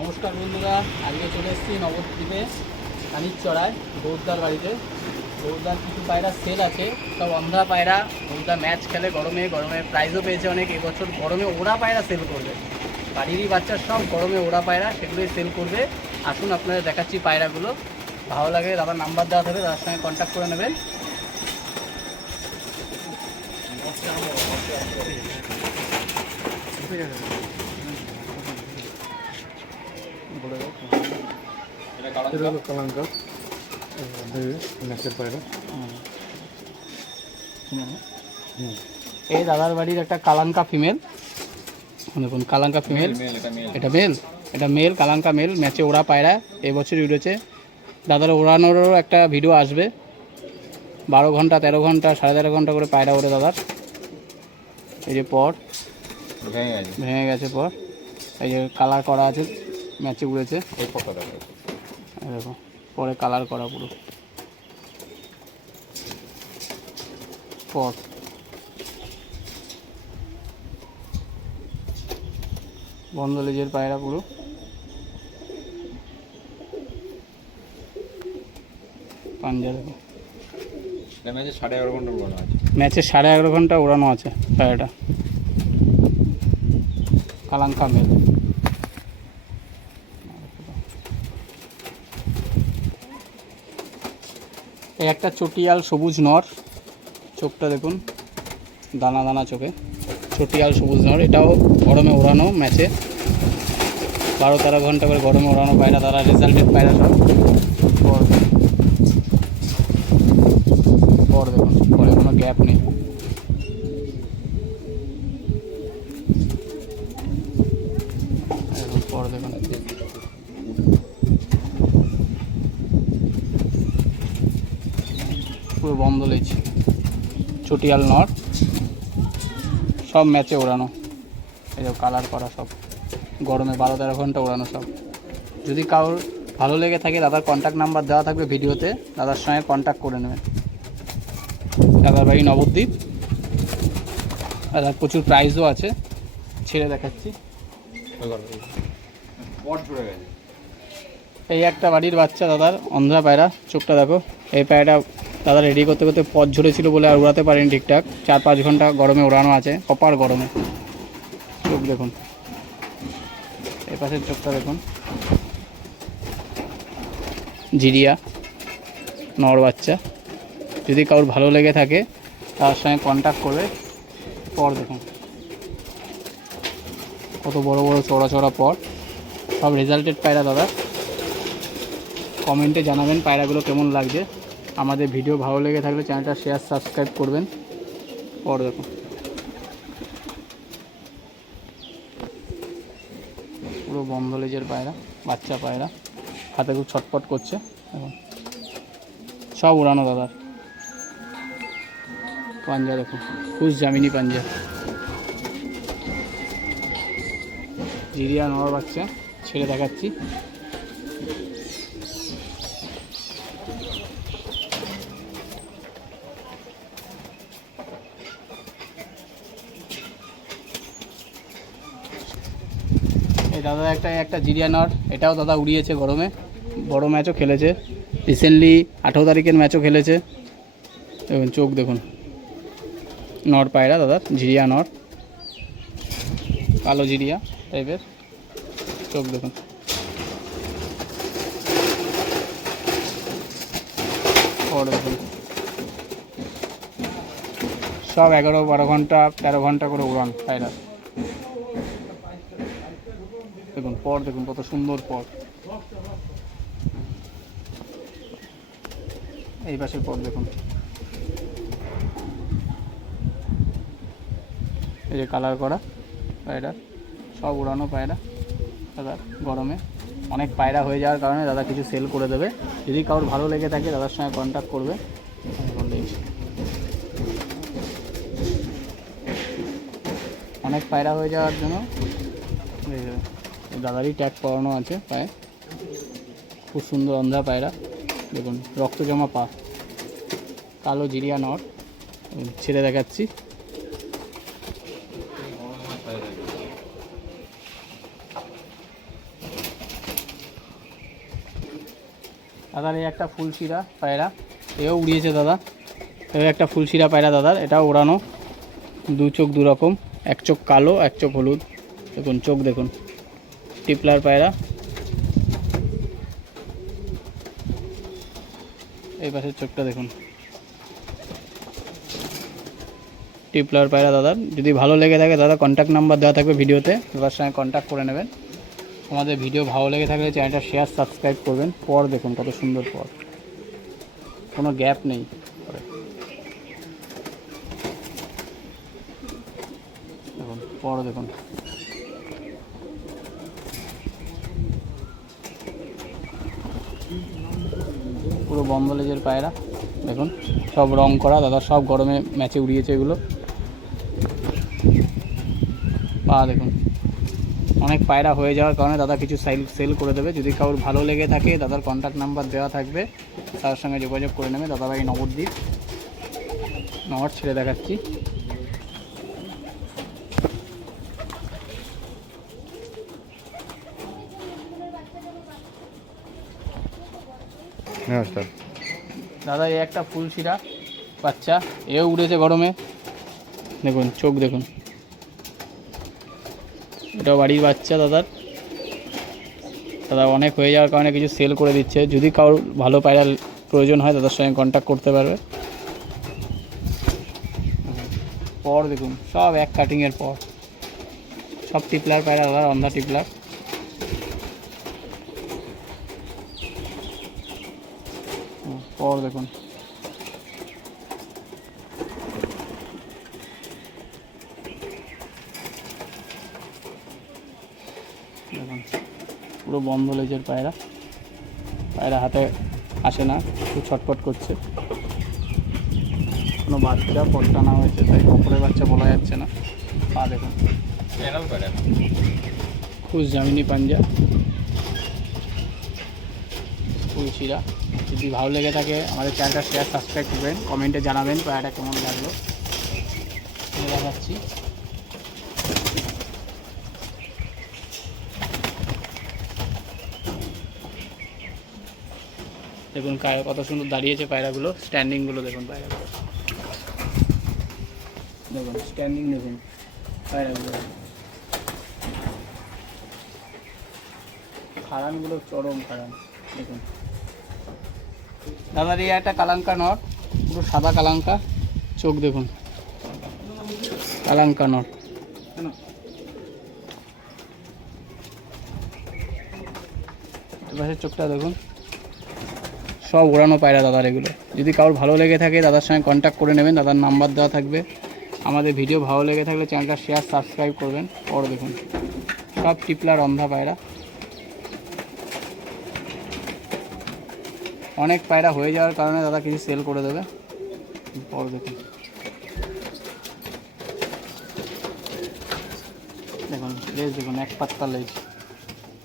নমস্কার বন্ধুরা, আজকে চলে এসেছি নবদ্বীপে কানির চড়ায় গৌরদার বাড়িতে। গৌরদার কিছু পায়রা সেল আছে, সব অন্ধা পায়রা। গৌরদা ম্যাচ খেলে গরমে গরমে প্রাইজও পেয়েছে অনেক, এবছর গরমে ওরা পায়রা সেল করবে। বাড়িরই বাচ্চার সব গরমে ওরা পায়রা, সেগুলোই সেল করবে। আসুন আপনাদের দেখাচ্ছি পায়রাগুলো। ভালো লাগে, দাদার নাম্বার দেওয়া থাকবে দাদার সঙ্গে কন্ট্যাক্ট করে নেবেন। বলে দাও। এটা হলো কালাঙ্কা নাচের পায়রা। এই দাদার বাড়ির একটা কালাঙ্কা ফিমেল। দেখুন কালাঙ্কা ফিমেল। এটা মেল এটা মেল কালাঙ্কা মেল ম্যাচে ওরা পায়রা। এবছর উড়েছে দাদার ওড়ানোরও একটা ভিডিও আসবে। বারো ঘণ্টা তেরো ঘণ্টা সাড়ে তেরো ঘণ্টা করে পায়রা ওড়ে দাদার। এই যে পর ভেঙে গেছে। ভেঙে গেছে পর এই যে কালার করা আছে। ম্যাচে উড়েছে। দেখো পরে কালার করা পুরো। পর। বন্ধ লেজের পায়রা পুরো। পাঞ্জা ম্যাচে সাড়ে এগারো ঘণ্টা বলা আছে। ম্যাচে সাড়ে এগারো ঘণ্টা উড়ানো আছে পায়রাটা। কালাঙ্কা মেল একটা চটিয়াল সবুজ নর। চোখটা দেখুন, দানা দানা চোখে। চটিয়াল সবুজ নর, এটাও গরমে ওড়ানো ম্যাচে। বারো তেরো ঘণ্টা করে গরমে ওড়ানো পায়রা, তারা রেজাল্টের পায়রা সব। পর পর দেখুন, পরে কোনো গ্যাপ নেই দেখুন, পর দেখুন পুরো বন্ধ লেগেছে চটিয়াল নট সব ম্যাচে ওড়ানো। এই কালার করা সব। গরমে বারো তেরো ঘণ্টা ওড়ানো সব। যদি কারোর ভালো লেগে থাকে, দাদার কন্ট্যাক্ট নাম্বার দেওয়া থাকবে ভিডিওতে, দাদার সঙ্গে কন্ট্যাক্ট করে নেবেন। দাদার বাড়ি নবদ্বীপ। দাদার প্রচুর প্রাইজও আছে। ছেড়ে দেখাচ্ছি। এই একটা বাড়ির বাচ্চা দাদার, অন্ধ্রা পায়রা। চোখটা দেখো। এই পায়রাটা দাদা রেডি করতে করতে পথ ঝরেছিল বলে আর উড়াতে পারেনি ঠিকঠাক। চার পাঁচ ঘণ্টা গরমে ওড়ানো আছে কপার গরমে। চোখ দেখুন। পাশের চোখটা দেখুন। জিরিয়া, নর বাচ্চা। যদি কারোর ভালো লেগে থাকে, তার সঙ্গে কন্ট্যাক্ট করবে পর দেখুন। কত বড় বড় চড়া চড়া পর সব রেজাল্টেড পায়রা দাদা। কমেন্টে জানাবেন পায়রাগুলো কেমন লাগছে। আমাদের ভিডিও ভালো লেগে থাকলে চ্যানেলটা শেয়ার সাবস্ক্রাইব করবেন। পর দেখুন পুরো বন্ধ লেজের পায়রা, বাচ্চা পায়রা, হাতে খুব ছটপট করছে। দেখুন সব উড়ানো দাদার। পাঞ্জা দেখুন খুশ জামিনি পাঞ্জা। জিরিয়া নর বাচ্চা ছেড়ে দেখাচ্ছি। দাদা একটা একটা জিরিয়া নর এটাও দাদা উড়িয়েছে গরমে। বড় ম্যাচও খেলেছে। রিসেন্টলি আঠেরো তারিখের ম্যাচও খেলেছে। দেখুন, চোখ দেখুন। নর পায়রা দাদা জিরিয়া নর কালো জিরিয়া টাইপের চোখ দেখুন। সব এগারো, বারো ঘণ্টা, তেরো ঘণ্টা করে উড়ান পায়রা দেখুন পর, দেখুন কত সুন্দর পর। এই পাশের পর, দেখুন। এই যে কালার করা পায়রা, সব উড়ানো পায়রা। দাদা, গরমে অনেক পায়রা হয়ে যাওয়ার কারণে দাদা কিছু সেল করে দেবে। যদি কারোর ভালো লেগে থাকে, দাদার সঙ্গে কন্ট্যাক্ট করবে। অনেক পায়রা হয়ে যাওয়ার জন্য দাদারই ট্যাগ করানো আছে পায়ে। খুব সুন্দর অন্ধা পায়রা। দেখুন, রক্ত জমা পা। কালো জিরিয়া নট ছেড়ে দেখাচ্ছি। দাদার এই একটা ফুল শিরা পায়রা, এও উড়িয়েছে দাদা। এও একটা ফুল শিরা পায়রা দাদার, এটাও ওড়ানো। দু চোখ দু রকম এক চোখ কালো, এক চোখ হলুদ। দেখুন, চোখ দেখুন। টিপলার পায়রা। এই পাশের চোখটা দেখুন। টিপলার পায়রা দাদার যদি ভালো লেগে থাকে, দাদা কন্ট্যাক্ট নাম্বার দেওয়া থাকবে ভিডিওতে। দাদার সঙ্গে কন্ট্যাক্ট করে নেবেন। আমাদের ভিডিও ভালো লেগে থাকলে চ্যানেলটা শেয়ার সাবস্ক্রাইব করবেন। পর দেখুন, কত সুন্দর পর। কোনো গ্যাপ নেই। দেখুন, পর দেখুন। পুরো বন্ধ লেজের পায়রা। দেখুন, সব রং করা, দাদা সব গরমে ম্যাচে উড়িয়েছে এগুলো। পা দেখুন, অনেক পায়রা হয়ে যাওয়ার কারণে দাদা কিছু সাইল সেল করে দেবে। যদি কারোর ভালো লেগে থাকে, দাদার কন্ট্যাক্ট নাম্বার দেওয়া থাকবে, তার সঙ্গে যোগাযোগ করে নেবে দাদাভাই নবদ্বীপ। নগর ছেড়ে দেখাচ্ছি। দাদা, এই একটা ফুল শিরা বাচ্চা, এও উড়েছে গরমে। দেখুন, চোখ দেখুন। এটা বাড়ির বাচ্চা দাদার। দাদা, অনেক হয়ে যাওয়ার কারণে কিছু সেল করে দিচ্ছে। যদি কারোর ভালো পায়রা প্রয়োজন হয়, দাদার সঙ্গে কন্ট্যাক্ট করতে পারবে। পর দেখুন, সব এক কাটিংয়ের পর। সব টিপলার পায়রা, দাদা অন্ধা টিপলার। পর দেখুন। দেখুন, পুরো বন্ধ লেজের পায়রা। পায়রা হাতে আসে না, একটু ছটফট করছে। কোনো বাচ্চা পট্টানা হয়েছে, তাই ওপরের বাচ্চা বলা যাচ্ছে না। পা দেখুন। খুশ জামিনী পাঞ্জা ফুলশিরা যদি ভালো লেগে থাকে, আমাদের চ্যানেলটা শেয়ার সাবস্ক্রাইব করবেন কমেন্টে জানাবেন পায়রাটা কেমন লাগল। দেখাচ্ছি। দেখুন কত সুন্দর দাঁড়িয়েছে পায়রাগুলো স্ট্যান্ডিংগুলো দেখুন পায়রাগুলো। দেখুন স্ট্যান্ডিং দেখুন পায়রাগুলো। খাড়ানগুলো চরম খাড়ান, দেখুন। দাদার এই একটা কালাঙ্কা নট, পুরো সাদা কালাঙ্কা। চোখ দেখুন। কালাঙ্কা নট। এপাশের চোখটা দেখুন। সব ওড়ানো পায়রা দাদার এগুলো। যদি কারোর ভালো লেগে থাকে, দাদার সঙ্গে কন্ট্যাক্ট করে নেবেন, দাদার নাম্বার দেওয়া থাকবে। আমাদের ভিডিও ভালো লেগে থাকলে চ্যানেলটা শেয়ার সাবস্ক্রাইব করবেন। পর দেখুন। সব টিপলার অন্ধা পায়রা। অনেক পায়রা হয়ে যাওয়ার কারণে দাদা কিছু সেল করে দেবে। পর দেখুন দেখুন লেজ দেখুন এক পাত্তা লেজ।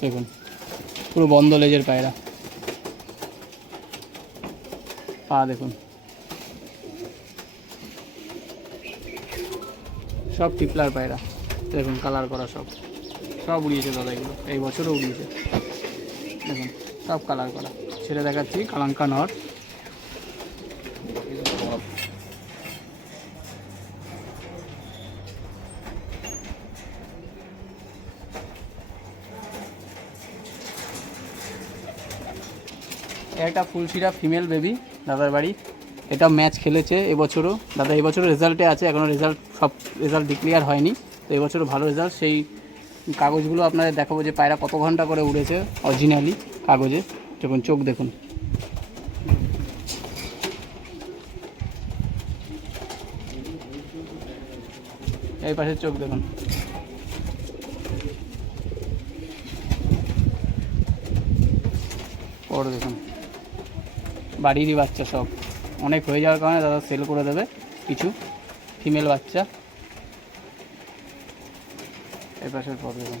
দেখুন। পুরো বন্ধ লেজের পায়রা। পা দেখুন। সব টিপলার পায়রা। দেখুন কালার করা সব। সব উড়িয়েছে দাদা এগুলো। এই বছরও উড়িয়েছে। দেখুন সব কালার করা। ছেড়ে দেখাচ্ছি, কালাঙ্কা নট। একটা ফুলশিরা ফিমেল বেবি, দাদার বাড়ি। এটা ম্যাচ খেলেছে এবছরও। দাদা, এবছরও রেজাল্টে আছে এখনও রেজাল্ট সব রেজাল্ট ডিক্লিয়ার হয়নি। তো এবছরও ভালো রেজাল্ট। সেই কাগজগুলো আপনাদের দেখাবো যে পায়রা কত ঘণ্টা করে উড়েছে অরিজিনালি কাগজে। যখন চোখ দেখুন। এই পাশের চোখ দেখুন। পর দেখুন। বাড়িরই বাচ্চা সব। অনেক হয়ে যাওয়ার কারণে দাদা সেল করে দেবে কিছু। ফিমেল বাচ্চা। এই পাশের পর দেখুন।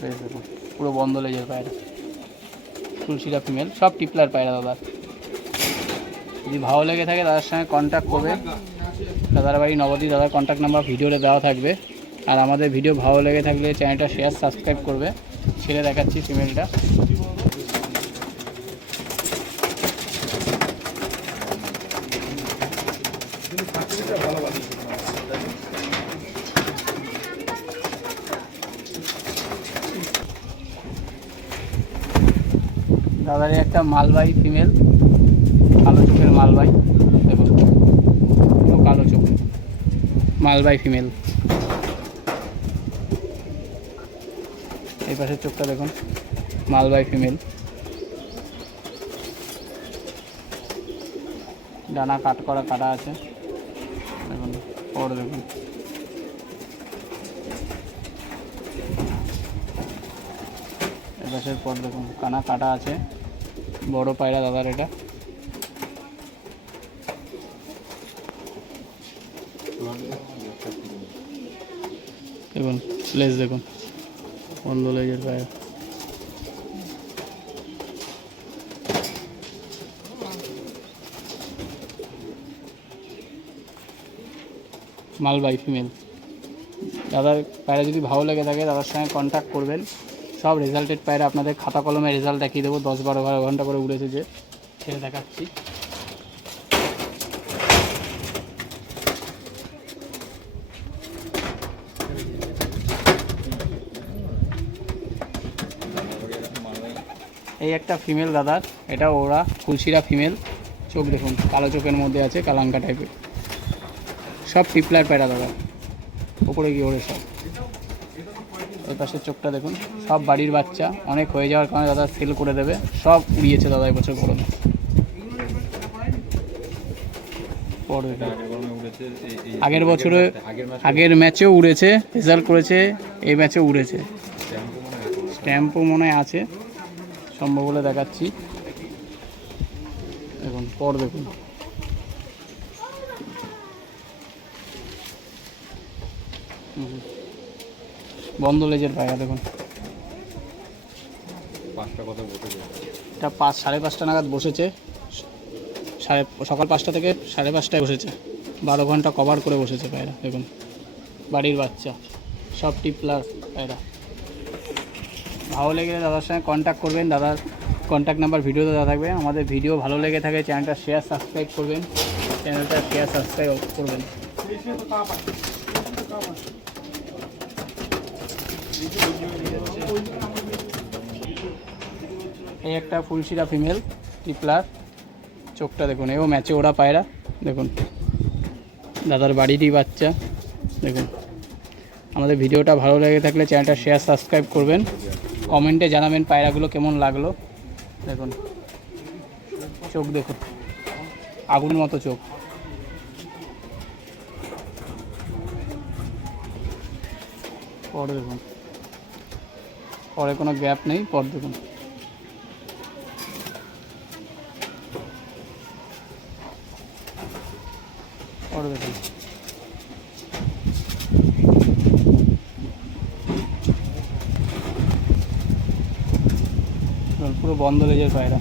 দেখুন পুরো বন্ধ লেজের পায়রা। তুলসিরা ফিমেল সব টিপলার পায়রা দাদার যদি ভালো লেগে থাকে দাদার সঙ্গে কন্ট্যাক্ট করবে। দাদার বাড়ি নবদ্বীপ, দাদার কন্ট্যাক্ট নাম্বার ভিডিওতে দেওয়া থাকবে। আর আমাদের ভিডিও ভালো লেগে থাকলে চ্যানেলটা শেয়ার সাবস্ক্রাইব করবে। ছেড়ে দেখাচ্ছি ফিমেলটা দাদারই একটা মালবাই ফিমেল কালো চোখের মালবাই দেখুন কালো চোখ মালবাই ফিমেল এই পাশের চোখটা দেখুন মালবাই ফিমেল ডানা কাট করা, কাটা আছে। দেখুন, পর দেখুন। এই পাশের পর দেখুন, কানা কাটা আছে। বড় পায়রা দাদার এটা। দেখুন, লেজ দেখুন, বন্ধ লেজের পায়রা। মালবাই ফিমেল দাদার পায়রা যদি ভালো লেগে থাকে দাদার সঙ্গে কন্ট্যাক্ট করবেন। সব রেজাল্টেড পায়রা আপনাদের খাতা কলমে রেজাল্ট দেখিয়ে দেবো। দশ, বারো বারো ঘণ্টা করে উড়েছে যে। ছেড়ে দেখাচ্ছি। এই একটা ফিমেল দাদার, এটা ওরা কুলসিরা ফিমেল চোখ দেখুন, কালো চোখের মধ্যে আছে, কালাঙ্কা টাইপের সব টিপলার প্যারা দাদা। ওপরে গিয়ে ওরে সব। ওই পাশের চোখটা দেখুন। সব বাড়ির বাচ্চা, অনেক হয়ে যাওয়ার কারণে দাদা সেল করে দেবে। সব উড়িয়েছে দাদা এবছর গরমে। আগের বছরে, আগের ম্যাচেও উড়েছে রেজাল্ট করেছে, এই ম্যাচেও উড়েছে। এখনও স্ট্যাম্পও মনে আছে, সম্ভব বলে দেখাচ্ছি। দেখুন পর দেখুন। বন্ধ লেজের পায়রা দেখুন। পাঁচটা কথা বলতে এটা পাঁচ সাড়ে পাঁচটা নাগাদ বসেছে। সাড়ে সকাল পাঁচটা থেকে সাড়ে পাঁচটায় বসেছে। বারো ঘণ্টা কভার করে বসেছে পায়রা দেখুন। বাড়ির বাচ্চা সব টিপলার পায়রা। ভালো লেগে দাদার সঙ্গে কন্ট্যাক্ট করবেন। দাদার কন্ট্যাক্ট নাম্বার ভিডিওতে দেওয়া থাকবে। আমাদের ভিডিও ভালো লেগে থাকে চ্যানেলটা শেয়ার সাবস্ক্রাইব করবেন। চ্যানেলটা শেয়ার সাবস্ক্রাইব করবেন। এই একটা ফুলশিরা ফিমেল টিপলার। চোখটা দেখুন, এও ম্যাচে ওরা পায়রা। দেখুন, দাদার বাড়িরই বাচ্চা। দেখুন, আমাদের ভিডিওটা ভালো লেগে থাকলে চ্যানেলটা শেয়ার সাবস্ক্রাইব করবেন। কমেন্টে জানাবেন পায়রাগুলো কেমন লাগল। দেখুন, চোখ দেখুন, আগুন মতো চোখ। পরে দেখুন। পরে কোনো গ্যাপ নেই, পর দেখুন। পরে পুরো বন্ধ লেজের পায়রা।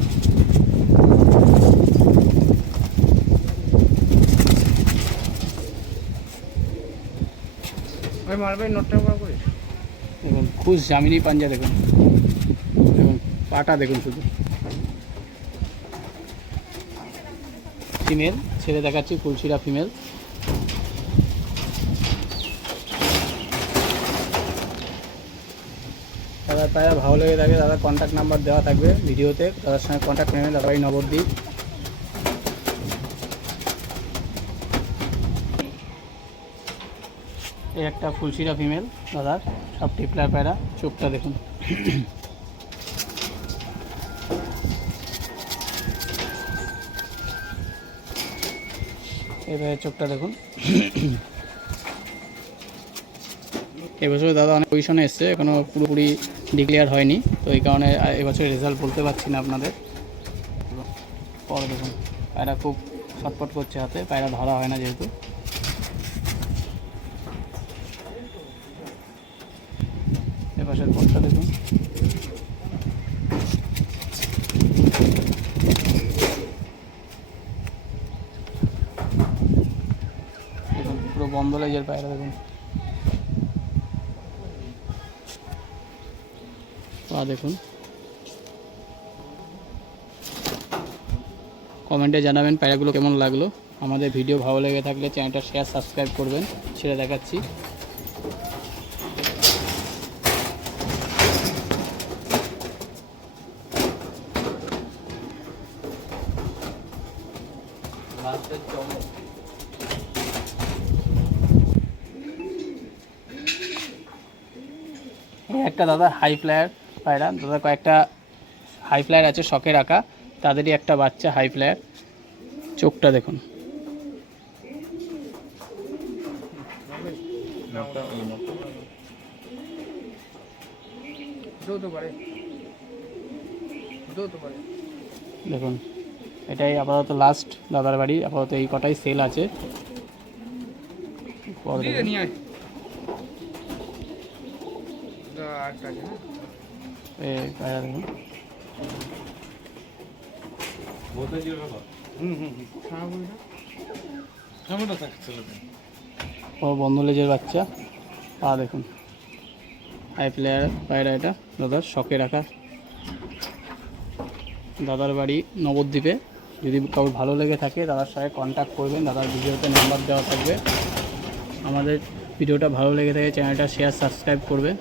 ওই মারবেন নোটটা করে দেখুন, খুশ জামিনী পাঞ্জা দেখুন। দেখুন, পাটা দেখুন শুধু। ফিমেল ছেড়ে দেখাচ্ছি কুলসিরা ফিমেল দাদা পায়রা ভালো লেগে থাকে দাদা কন্ট্যাক্ট নাম্বার দেওয়া থাকবে ভিডিওতে। দাদার সঙ্গে কন্ট্যাক্ট নেবেন দাদাই নবদ্বীপ। এই একটা ফুলশিরা ফিমেল দাদার, সব টিপলার পায়রা, চোখটা দেখুন। এবারে চোখটা দেখুন। এবছর দাদা অনেক পজিশনে এসছে এখনও পুরোপুরি ডিক্লেয়ার হয়নি, তো এই কারণে এবছর রেজাল্ট বলতে পারছি না আপনাদের। পরে দেখুন, পায়রা খুব ছটপট করছে হাতে, পায়রা ধরা হয় না যেহেতু। পুরো লাগে যার পায়রা, দেখুন। পা দেখুন। কমেন্টে জানাবেন পায়রাগুলো কেমন লাগল। আমাদের ভিডিও ভালো লেগে থাকলে চ্যানেলটা শেয়ার সাবস্ক্রাইব করবেন। সেটা দেখাচ্ছি। চমক। একটা দাদা হাই ফ্লায়ার পায়রা দাদা কয়েকটা হাই ফ্লায়ার আছে শখে রাখা। তাদেরই একটা বাচ্চা হাই ফ্লায়ার চোখটা দেখুন। দেখুন। এটাই আপাতত লাস্ট দাদার বাড়ি। আপাতত এই কটাই সেল আছে। ও বন্ধ লেজের বাচ্চা। পা দেখুন। আই প্লেয়ার পায়রা এটা দাদার শখে রাখা। দাদার বাড়ি নবদ্বীপে। যদি কারোর ভালো লেগে থাকে, দাদার সঙ্গে কন্ট্যাক্ট করবেন, দাদার ভিডিওতে নাম্বার দেওয়া থাকবে। আমাদের ভিডিওটা ভালো লেগে থাকে চ্যানেলটা শেয়ার সাবস্ক্রাইব করবে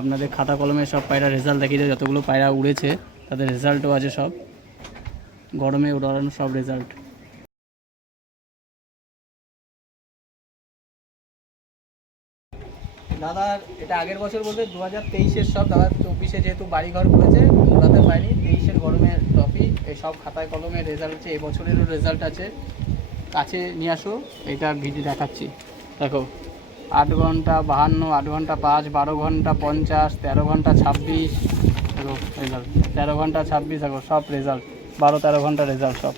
আপনাদের খাতা কলমে সব পায়রা রেজাল্ট দেখিয়ে যতগুলো পায়রা উড়েছে, তাদের রেজাল্টও আছে সব। গরমে উড়ানো সব রেজাল্ট দাদার এটা আগের বছর বলতে দু হাজার তেইশের সব, দাদা, চব্বিশে যেহেতু বাড়িঘর করেছে উড়াতে পারিনি, তেইশের গরমের ট্রফি, এই সব খাতায় কলমের রেজাল্ট আছে, এই বছরেরও রেজাল্ট আছে। কাছে নিয়ে আসো এটা ভিডিও দেখাচ্ছি। দেখো, আট ঘণ্টা বাহান্ন, আট ঘণ্টা পাঁচ, বারো ঘণ্টা পঞ্চাশ, তেরো ঘণ্টা ছাব্বিশ, দেখো রেজাল্ট তেরো ঘণ্টা ছাব্বিশ, দেখো, সব রেজাল্ট বারো, তেরো ঘণ্টা রেজাল্ট সব।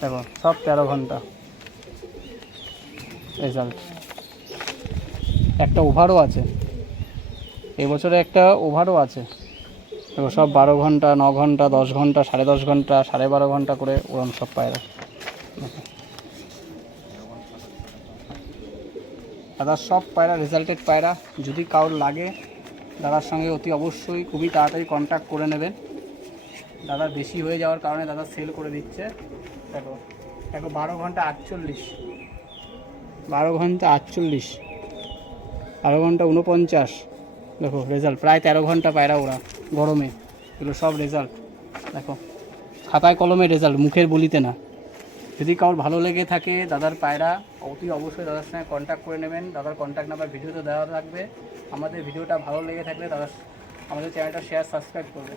দেখো, সব তেরো ঘণ্টা। রেজাল্ট একটা ওভারও আছে। এবছরে একটা ওভারও আছে। দেখো, সব বারো ঘণ্টা, ন ঘণ্টা, দশ ঘণ্টা, সাড়ে দশ ঘণ্টা, সাড়ে বারো ঘণ্টা করে ওরম সব পায়রা। দাদার সব পায়রা রেজাল্টেড পায়রা। যদি কারোর লাগে, দাদার সঙ্গে অতি অবশ্যই খুবই তাড়াতাড়ি কন্ট্যাক্ট করে নেবেন দাদার বেশি হয়ে যাওয়ার কারণে দাদা সেল করে দিচ্ছে। দেখো দেখো, বারো ঘণ্টা আটচল্লিশ। বারো ঘণ্টা আটচল্লিশ। বারো ঘণ্টা উনপঞ্চাশ দেখো রেজাল্ট প্রায় তেরো ঘণ্টা পায়রা ওরা, গরমে। এগুলো সব রেজাল্ট দেখো, খাতায় কলমে রেজাল্ট মুখের বলিতে না। যদি কারোর ভালো লেগে থাকে দাদার পায়রা, অতি অবশ্যই দাদার সঙ্গে কন্ট্যাক্ট করে নেবেন। দাদার কন্ট্যাক্ট নাম্বার ভিডিওতে দেওয়া থাকবে। আমাদের ভিডিওটা ভালো লেগে থাকলে দাদা আমাদের চ্যানেলটা শেয়ার সাবস্ক্রাইব করবে।